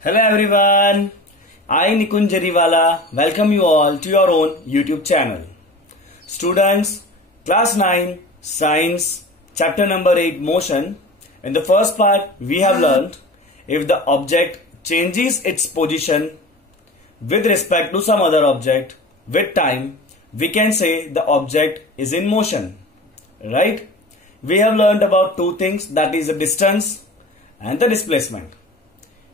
Hello everyone, I Nikunj Jariwala welcome you all to your own YouTube channel. Students, class 9 science chapter number 8 motion. In the first part we have learned if the object changes its position with respect to some other object with time, we can say the object is in motion, right? We have learned about two things, that is the distance and the displacement.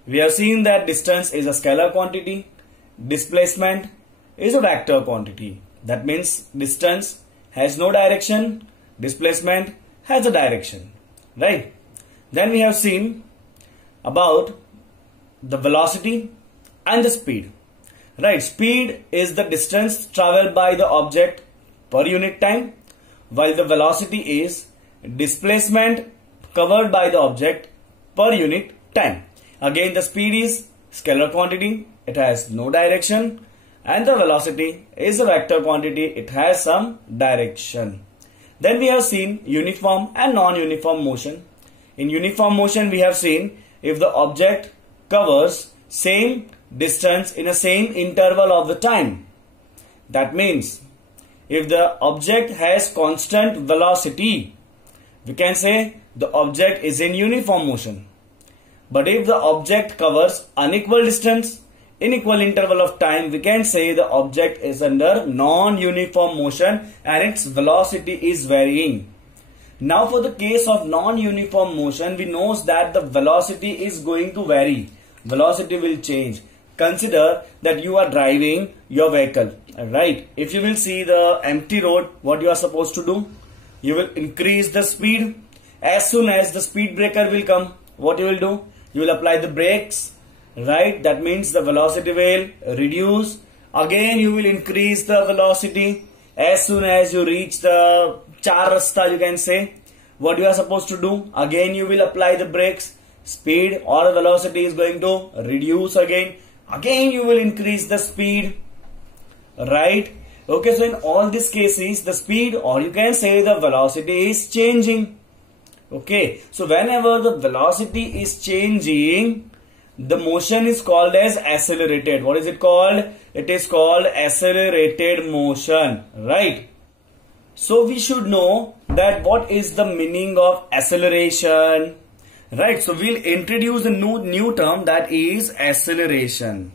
We have seen that distance is a scalar quantity, displacement is a vector quantity. That means distance has no direction, displacement has a direction, right? Then we have seen about the velocity and the speed, right? Speed is the distance traveled by the object per unit time, while the velocity is displacement covered by the object per unit time. Again, the speed is scalar quantity, it has no direction, and the velocity is a vector quantity, it has some direction. Then we have seen uniform and non-uniform motion. In uniform motion we have seen if the object covers same distance in a same interval of the time. That means if the object has constant velocity, we can say the object is in uniform motion. But if the object covers unequal distance in equal interval of time, we can say the object is under non-uniform motion and its velocity is varying. Now for the case of non-uniform motion, we know that the velocity is going to vary. Velocity will change. Consider that you are driving your vehicle, right? If you will see the empty road, what you are supposed to do? You will increase the speed. As soon as the speed breaker will come, what you will do? You will apply the brakes, right? That means the velocity will reduce. Again you will increase the velocity. As soon as you reach the char rasta, you can say, what you are supposed to do? Again you will apply the brakes. Speed or velocity is going to reduce again. Again you will increase the speed, right? Okay, so in all these cases the speed or you can say the velocity is changing. Okay, so whenever the velocity is changing, the motion is called as accelerated. What is it called? It is called accelerated motion, right? So we should know that what is the meaning of acceleration, right? So we'll introduce a new term, that is acceleration.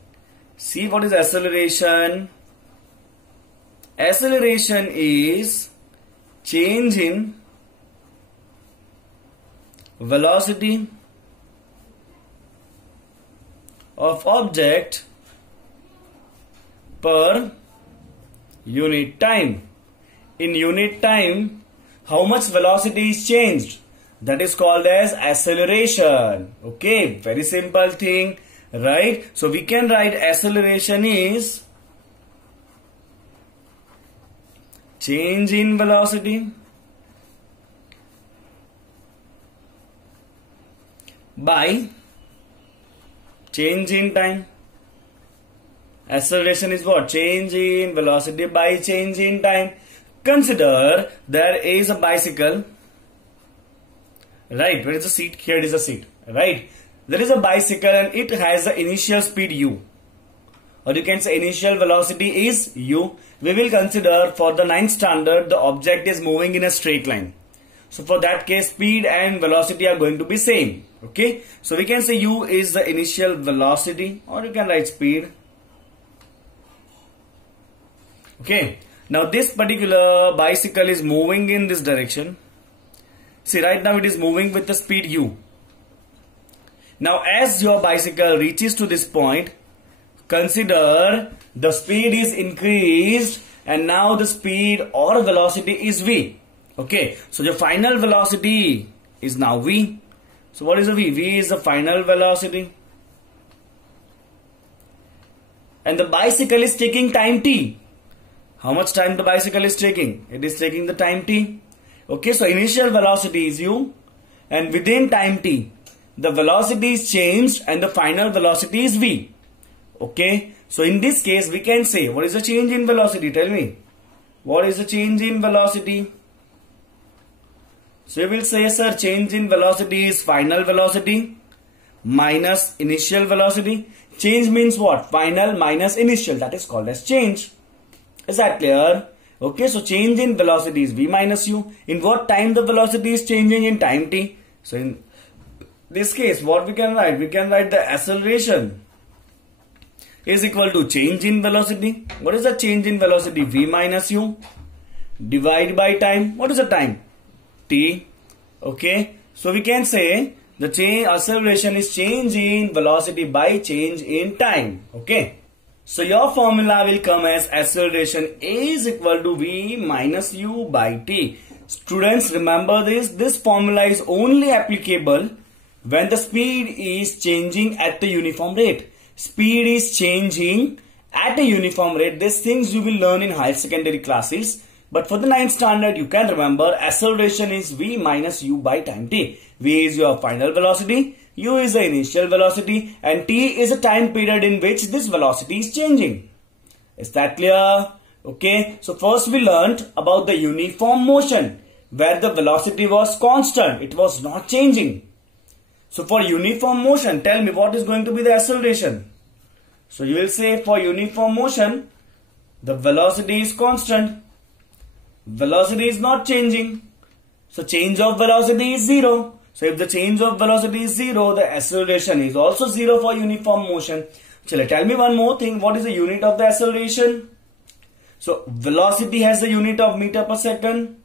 See, what is acceleration? Acceleration is change in velocity of object per unit time. In unit time, how much velocity is changed? That is called as acceleration. Okay, very simple thing, right? So we can write acceleration is change in velocity by change in time. Acceleration is what? Change in velocity by change in time. Consider there is a bicycle, right? Where is the seat? Here is the seat, right? There is a bicycle and it has the initial speed u, or you can say initial velocity is u. We will consider for the 9th standard the object is moving in a straight line. So for that case, speed and velocity are going to be same. Okay, so we can say u is the initial velocity, or you can write speed. Okay, now this particular bicycle is moving in this direction. See, right now it is moving with the speed u. Now as your bicycle reaches to this point, consider the speed is increased and now the speed or velocity is v. Okay, so the final velocity is now v. So what is the v? V is the final velocity. And the bicycle is taking time t. How much time the bicycle is taking? It is taking the time t. Okay, so initial velocity is u, and within time t, the velocity is changed and the final velocity is v. Okay, so in this case we can say, what is the change in velocity? Tell me. What is the change in velocity? So you will say, sir, change in velocity is final velocity. minus initial velocity. Change means what? Final minus initial. That is called as change. Is that clear? Okay, so change in velocity is v minus u. In what time the velocity is changing? In time t. So in this case, what we can write? We can write the acceleration is equal to change in velocity. What is the change in velocity? V minus u. Divide by time. What is the time? T. Okay, so we can say the change acceleration is change in velocity by change in time. Okay. So your formula will come as acceleration is equal to v minus u by t. Students, remember this. This formula is only applicable when the speed is changing at the uniform rate. Speed is changing at a uniform rate. These things you will learn in higher secondary classes. But for the 9th standard, you can remember acceleration is v minus u by time t. V is your final velocity, u is the initial velocity, and t is a time period in which this velocity is changing. Is that clear? Okay. So first we learnt about the uniform motion where the velocity was constant. It was not changing. So for uniform motion, tell me what is going to be the acceleration. So you will say for uniform motion, the velocity is constant. Velocity is not changing. So change of velocity is 0. So if the change of velocity is 0, the acceleration is also 0 for uniform motion. So tell me one more thing. What is the unit of the acceleration? So velocity has the unit of meter per second.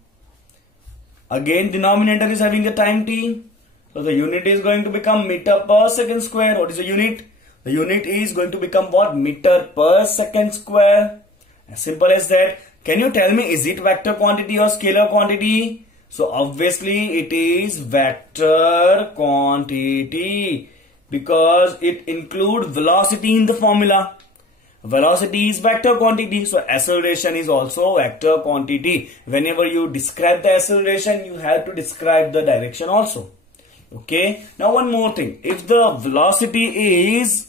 Again, denominator is having the time t. So the unit is going to become meter per second square. What is the unit? The unit is going to become what? Meter per second square. As simple as that. Can you tell me, is it vector quantity or scalar quantity? So obviously it is vector quantity because it includes velocity in the formula. Velocity is vector quantity, so acceleration is also vector quantity. Whenever you describe the acceleration, you have to describe the direction also. Okay. Now one more thing. If the velocity is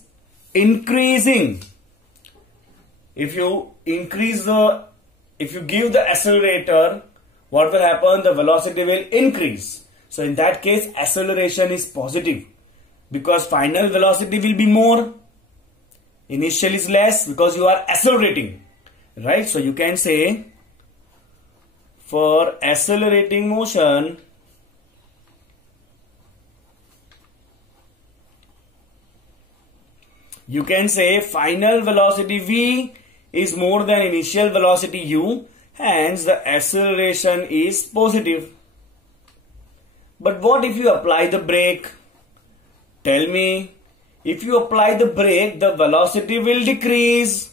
increasing, if you give the accelerator, what will happen? The velocity will increase. So in that case, acceleration is positive because final velocity will be more. Initial is less because you are accelerating. Right? So you can say for accelerating motion, you can say final velocity v is more than initial velocity u, hence the acceleration is positive. But what if you apply the brake? Tell me, if you apply the brake, the velocity will decrease.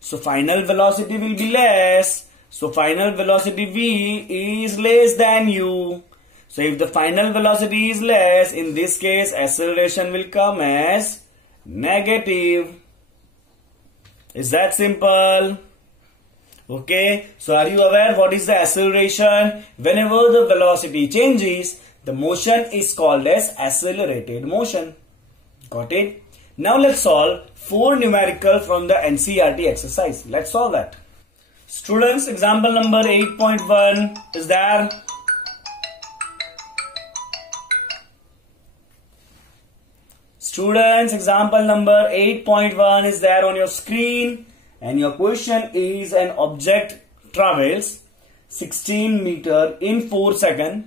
So final velocity will be less. So final velocity v is less than u. So if the final velocity is less, in this case acceleration will come as negative. Is that simple? Okay. So are you aware what is the acceleration? Whenever the velocity changes, the motion is called as accelerated motion. Got it? Now let's solve 4 numerical from the NCERT exercise. Let's solve that. Students, example number 8.1 is there. Students, example number 8.1 is there on your screen, and your question is an object travels 16 meter in 4 seconds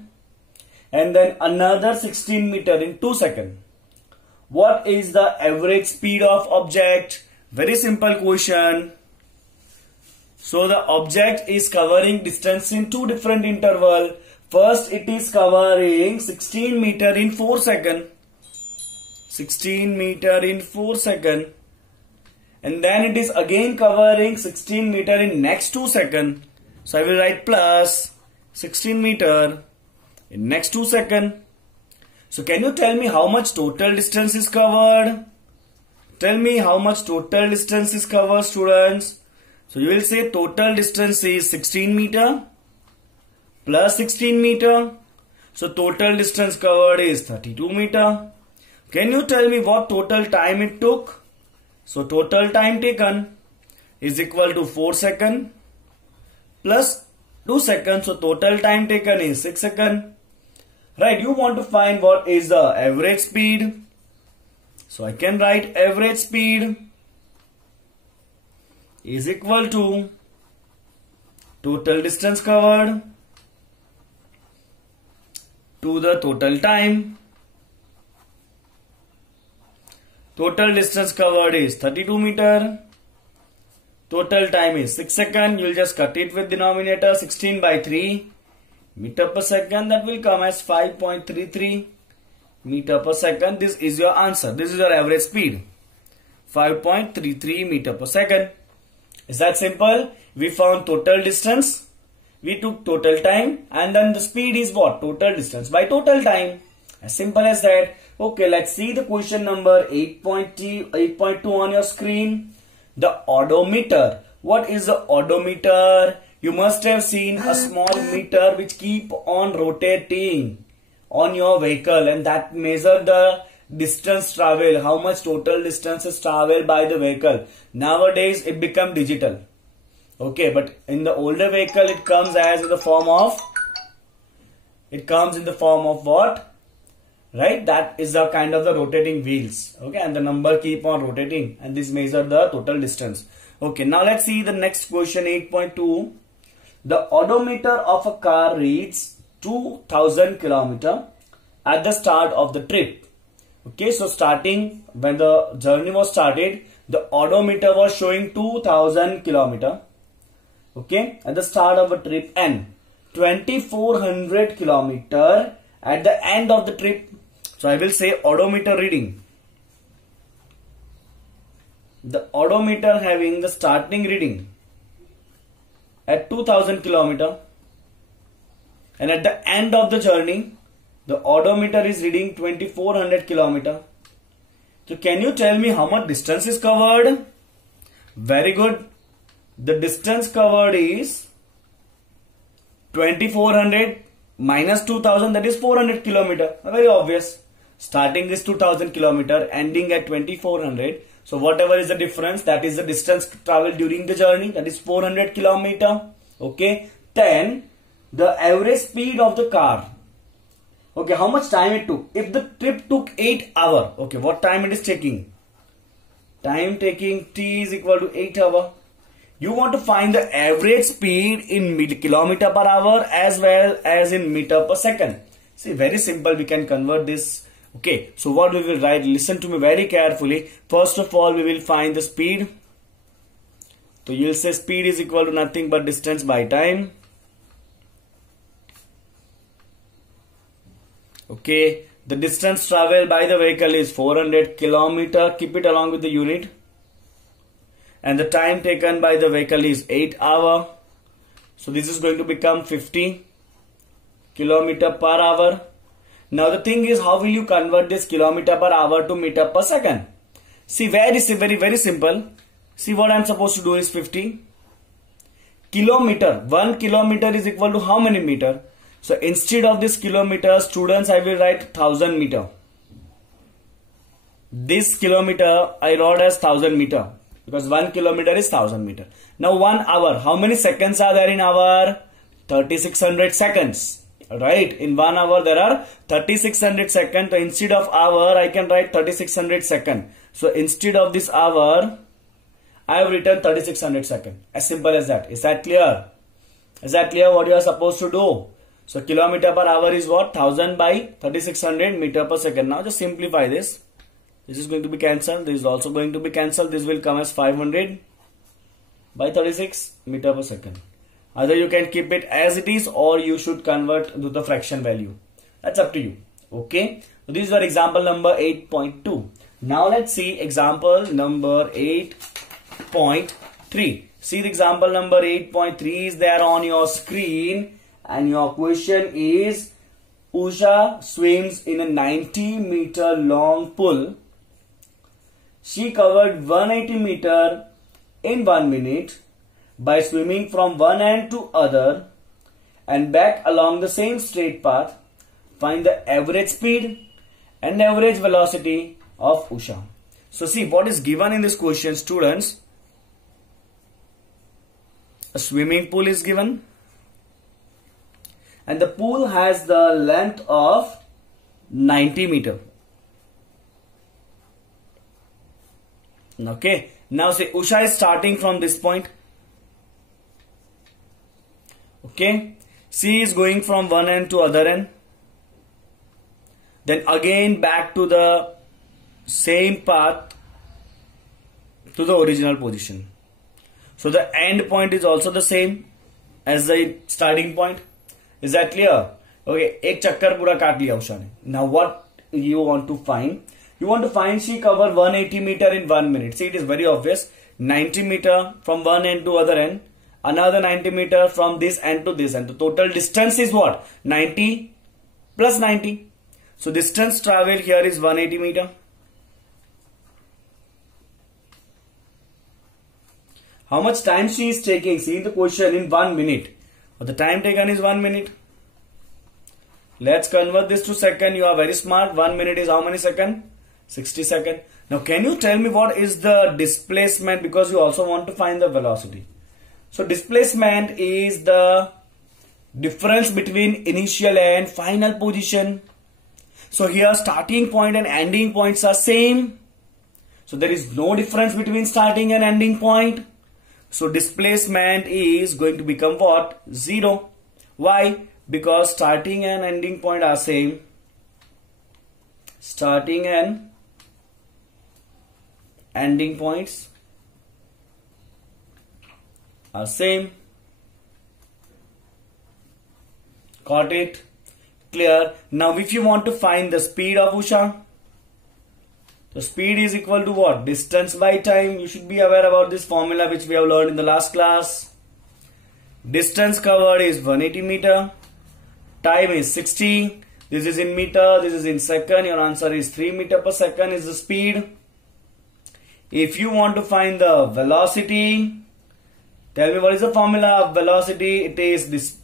and then another 16 meter in 2 seconds. What is the average speed of object? Very simple question. So the object is covering distance in 2 different intervals. First it is covering 16 meter in 4 seconds. 16 meter in 4 seconds. And then it is again covering 16 meter in next 2 seconds. So I will write plus 16 meter in next 2 seconds. So can you tell me how much total distance is covered? Tell me how much total distance is covered, students. So you will say total distance is 16 meter plus 16 meter. So total distance covered is 32 meter. Can you tell me what total time it took? So total time taken is equal to 4 seconds plus 2 seconds. So total time taken is 6 seconds. Right, you want to find what is the average speed. So I can write average speed is equal to total distance covered to the total time. Total distance covered is 32 meter. Total time is 6 seconds. You will just cut it with denominator 16 by 3 meter per second. That will come as 5.33 meter per second. This is your answer. This is your average speed. 5.33 meter per second. Is that simple? We found total distance. We took total time. And then the speed is what? Total distance by total time. As simple as that. Okay, let's see the question number 8.2 on your screen. The odometer. What is the odometer? You must have seen a small meter which keep on rotating on your vehicle, and that measure the distance travel, how much total distance is traveled by the vehicle. Nowadays it become digital. Okay, but in the older vehicle it comes as in the form of, what? Right, that is the kind of the rotating wheels. Okay, and the number keep on rotating, and this measure the total distance. Okay, now let's see the next question, 8.2. The odometer of a car reads 2000 km at the start of the trip. Okay, so starting when the journey was started, the odometer was showing 2000 km. Okay, at the start of a trip, and 2400 km at the end of the trip. So I will say odometer reading. The odometer having the starting reading at 2000 km, and at the end of the journey the odometer is reading 2400 km. So can you tell me how much distance is covered? Very good. The distance covered is 2400 minus 2000, that is 400 km. Very obvious. Starting is 2000 km, ending at 2400. So whatever is the difference, that is the distance traveled during the journey, that is 400 km. Okay. Then the average speed of the car. Okay, how much time it took? If the trip took 8 hours, okay, what time it is taking? Time taking t is equal to 8 hours. You want to find the average speed in kilometer per hour as well as in meter per second. See, very simple, we can convert this. Okay, so what we will write, listen to me very carefully. First of all, we will find the speed. So you will say speed is equal to nothing but distance by time. Okay, the distance traveled by the vehicle is 400 km. Keep it along with the unit. And the time taken by the vehicle is 8 hours. So this is going to become 50 km per hour. Now the thing is, how will you convert this kilometer per hour to meter per second? See, very simple. See, what I am supposed to do is 50 kilometer. 1 kilometer is equal to how many meter? So instead of this kilometer, students, I will write 1000 meter. This kilometer I wrote as 1000 meter. Because 1 kilometer is 1000 meter. Now 1 hour. How many seconds are there in hour? 3600 seconds. Right? In 1 hour there are 3600 seconds. So instead of hour I can write 3600 seconds. So instead of this hour I have written 3600 seconds. As simple as that. Is that clear? Is that clear what you are supposed to do? So kilometer per hour is what? 1000 by 3600 meter per second. Now just simplify this. This is going to be cancelled. This is also going to be cancelled. This will come as 500 by 36 meter per second. Either you can keep it as it is or you should convert to the fraction value. That's up to you. Okay. So this is our example number 8.2. Now let's see example number 8.3. See, the example number 8.3 is there on your screen, and your question is Usha swims in a 90-meter long pool. She covered 180 meter in 1 minute by swimming from one end to other and back along the same straight path. Find the average speed and average velocity of Usha. So see what is given in this question, students. A swimming pool is given, and the pool has the length of 90 meter. Okay. Now say Usha is starting from this point. Okay. She is going from one end to other end. Then again back to the same path to the original position. So the end point is also the same as the starting point. Is that clear? Okay. एक चक्कर पूरा काट लिया उषा ने. Now what you want to find? You want to find she covered 180 meter in 1 minute. See, it is very obvious. 90 meter from one end to other end. Another 90 meter from this end to this end. The total distance is what? 90 plus 90. So distance traveled here is 180 meter. How much time she is taking? See the question in 1 minute. But the time taken is 1 minute. Let's convert this to second. You are very smart. 1 minute is how many seconds? 60 seconds. Now can you tell me what is the displacement, because you also want to find the velocity. So displacement is the difference between initial and final position. So here starting point and ending points are same. So there is no difference between starting and ending point. So displacement is going to become what? 0. Why? Because starting and ending point are same. Starting and ending points are same. Got it? Clear? Now if you want to find the speed of Usha, the speed is equal to what? Distance by time. You should be aware about this formula which we have learned in the last class. Distance covered is 180 meter. Time is 60. This is in meter. This is in second. Your answer is 3 meter per second is the speed. If you want to find the velocity, tell me what is the formula of velocity. It is this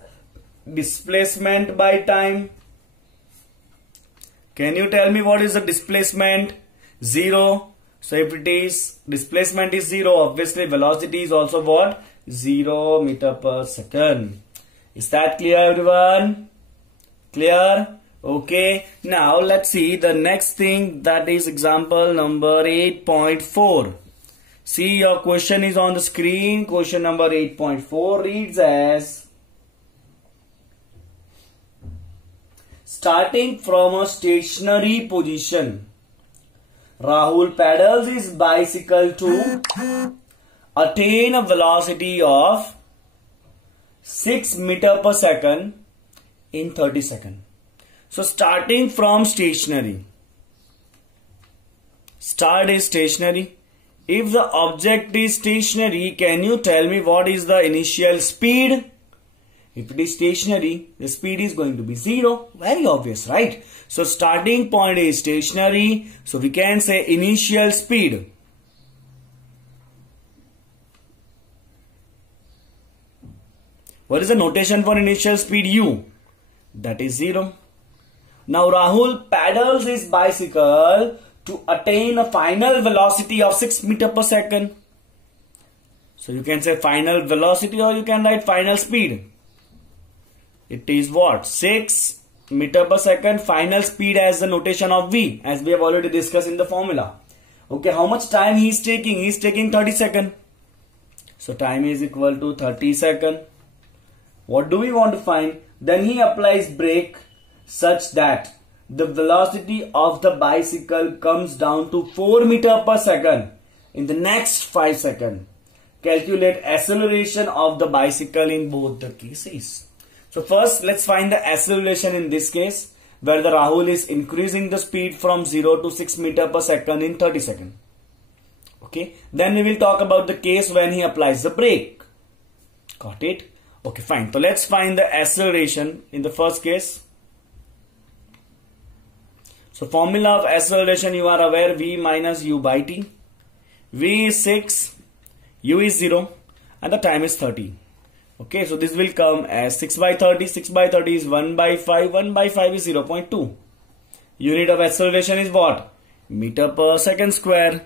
displacement by time. Can you tell me what is the displacement? 0. So if it is displacement is 0, obviously velocity is also what? 0 meter per second. Is that clear, everyone? Clear? Okay. Now let's see the next thing, that is example number 8.4. See, your question is on the screen. Question number 8.4 reads as: starting from a stationary position, Rahul pedals his bicycle to attain a velocity of 6 meter per second in 30 seconds. So starting from stationary. Start is stationary. If the object is stationary, can you tell me what is the initial speed? If it is stationary, the speed is going to be 0. Very obvious, right? So starting point is stationary. So we can say initial speed. What is the notation for initial speed? U. That is 0. Now Rahul pedals his bicycle to attain a final velocity of 6 meter per second. So you can say final velocity or you can write final speed. It is what? 6 meter per second. Final speed as the notation of V, as we have already discussed in the formula. Okay, how much time he is taking? He is taking 30 seconds. So time is equal to 30 seconds. What do we want to find? Then he applies brake such that the velocity of the bicycle comes down to 4 meter per second in the next 5 seconds. Calculate acceleration of the bicycle in both the cases. So first let's find the acceleration in this case, where the Rahul is increasing the speed from 0 to 6 meter per second in 30 seconds. Okay. Then we will talk about the case when he applies the brake. Got it? Okay, fine. So let's find the acceleration in the first case. So formula of acceleration you are aware, V minus U by T. V is 6, U is 0 and the time is 30. Okay, so this will come as 6 by 30. 6 by 30 is 1 by 5. 1 by 5 is 0.2. Unit of acceleration is what? Meter per second square.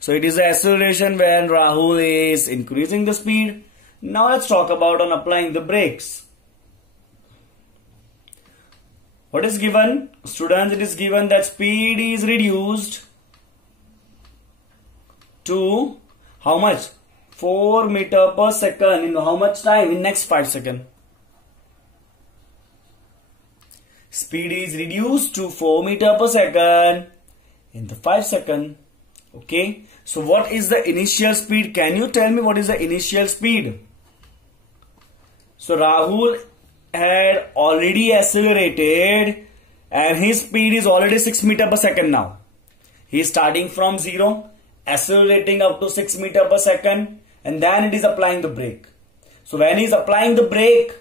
So it is the acceleration when Rahul is increasing the speed. Now let's talk about on applying the brakes. What is given? Students, it is given that speed is reduced to how much? 4 meter per second in how much time? In next 5 seconds. Speed is reduced to 4 meter per second in the 5 seconds. Okay. So what is the initial speed? Can you tell me what is the initial speed? So Rahul had already accelerated and his speed is already 6 meter per second now. He is starting from 0, accelerating up to 6 meter per second, and then it is applying the brake. So when he is applying the brake,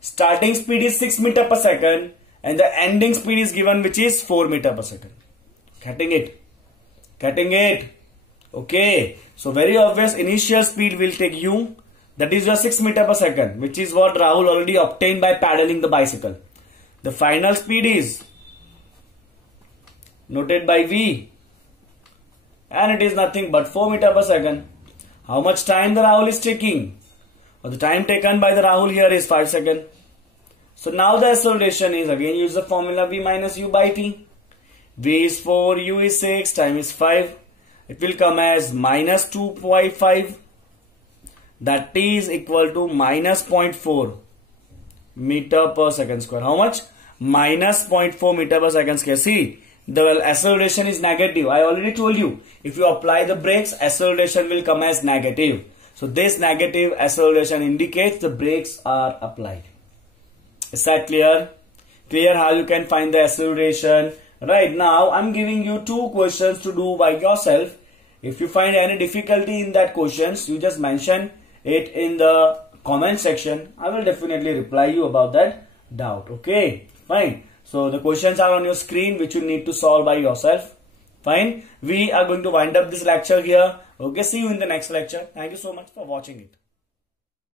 starting speed is 6 meter per second and the ending speed is given, which is 4 meter per second. Getting it? Getting it? Okay. So very obvious, initial speed will take you, that is your 6 meter per second, which is what Rahul already obtained by paddling the bicycle. The final speed is noted by V, and it is nothing but 4 meter per second. How much time the Rahul is taking? Or the time taken by the Rahul here is 5 seconds. So now the acceleration is, again use the formula V minus U by T. V is 4, U is 6, time is 5. It will come as minus 2.5. That T is equal to minus 0.4 meter per second square. How much? Minus 0.4 meter per second square. See, the acceleration is negative. I already told you, if you apply the brakes, acceleration will come as negative. So this negative acceleration indicates the brakes are applied. Is that clear? Clear how you can find the acceleration? Right, now I'm giving you 2 questions to do by yourself. If you find any difficulty in that questions, you just mention it in the comment section. I will definitely reply you about that doubt. Okay, fine. So the questions are on your screen, which you need to solve by yourself. Fine. We are going to wind up this lecture here. Okay, see you in the next lecture. Thank you so much for watching it.